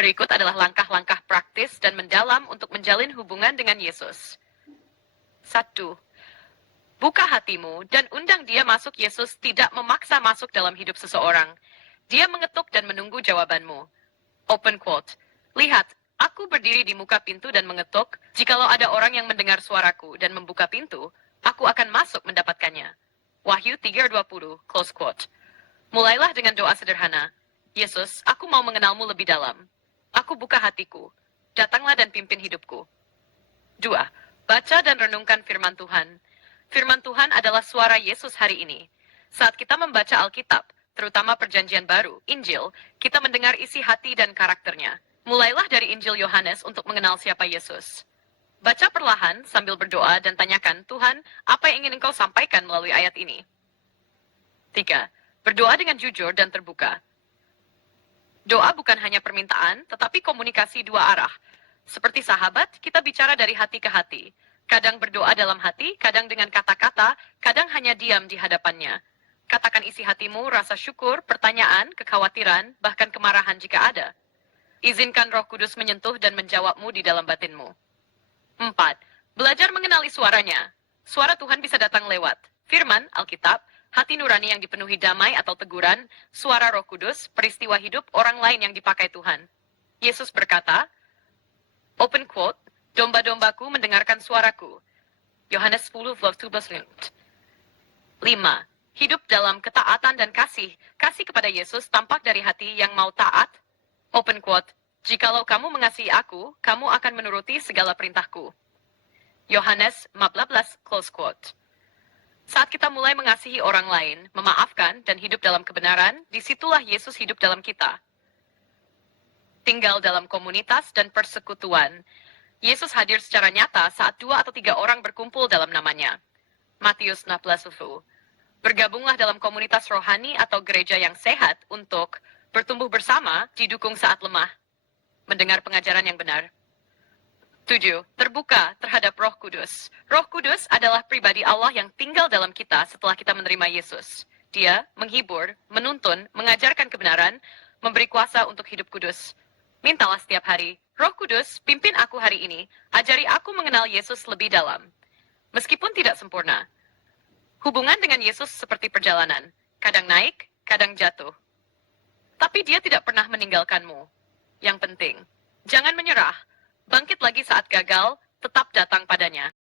Berikut adalah langkah-langkah praktis dan mendalam untuk menjalin hubungan dengan Yesus. 1. Buka hatimu dan undang dia masuk. Yesus tidak memaksa masuk dalam hidup seseorang. Dia mengetuk dan menunggu jawabanmu. Open quote. Lihat, aku berdiri di muka pintu dan mengetuk. Jikalau ada orang yang mendengar suaraku dan membuka pintu, aku akan masuk mendapatkannya. Wahyu 3:20, close quote. Mulailah dengan doa sederhana. Yesus, aku mau mengenalmu lebih dalam. Aku buka hatiku. Datanglah dan pimpin hidupku. 2. Baca dan renungkan firman Tuhan. Firman Tuhan adalah suara Yesus hari ini. Saat kita membaca Alkitab, terutama Perjanjian Baru, Injil, kita mendengar isi hati dan karakternya. Mulailah dari Injil Yohanes untuk mengenal siapa Yesus. Baca perlahan sambil berdoa dan tanyakan, Tuhan, apa yang ingin Engkau sampaikan melalui ayat ini? 3. Berdoa dengan jujur dan terbuka. Doa bukan hanya permintaan, tetapi komunikasi dua arah. Seperti sahabat, kita bicara dari hati ke hati. Kadang berdoa dalam hati, kadang dengan kata-kata, kadang hanya diam di hadapannya. Katakan isi hatimu, rasa syukur, pertanyaan, kekhawatiran, bahkan kemarahan jika ada. Izinkan Roh Kudus menyentuh dan menjawabmu di dalam batinmu. 4. Belajar mengenali suaranya. Suara Tuhan bisa datang lewat firman, Alkitab, hati nurani yang dipenuhi damai atau teguran, suara Roh Kudus, peristiwa hidup orang lain yang dipakai Tuhan. Yesus berkata, open quote, domba-dombaku mendengarkan suaraku. Yohanes 10:12. 5. Hidup dalam ketaatan dan kasih. Kasih kepada Yesus tampak dari hati yang mau taat. Open quote, jikalau kamu mengasihi aku, kamu akan menuruti segala perintahku. Yohanes 14, close quote. Saat kita mulai mengasihi orang lain, memaafkan, dan hidup dalam kebenaran, disitulah Yesus hidup dalam kita. Tinggal dalam komunitas dan persekutuan. Yesus hadir secara nyata saat 2 atau 3 orang berkumpul dalam namanya. Matius 16. Bergabunglah dalam komunitas rohani atau gereja yang sehat untuk bertumbuh bersama, didukung saat lemah, mendengar pengajaran yang benar. 7. Terbuka terhadap Roh Kudus. Roh Kudus adalah pribadi Allah yang tinggal dalam kita setelah kita menerima Yesus. Dia menghibur, menuntun, mengajarkan kebenaran, memberi kuasa untuk hidup kudus. Mintalah setiap hari, Roh Kudus, pimpin aku hari ini, ajari aku mengenal Yesus lebih dalam. Meskipun tidak sempurna, hubungan dengan Yesus seperti perjalanan, kadang naik, kadang jatuh. Tapi dia tidak pernah meninggalkanmu. Yang penting, jangan menyerah. Bangkit lagi saat gagal, tetap datang padanya.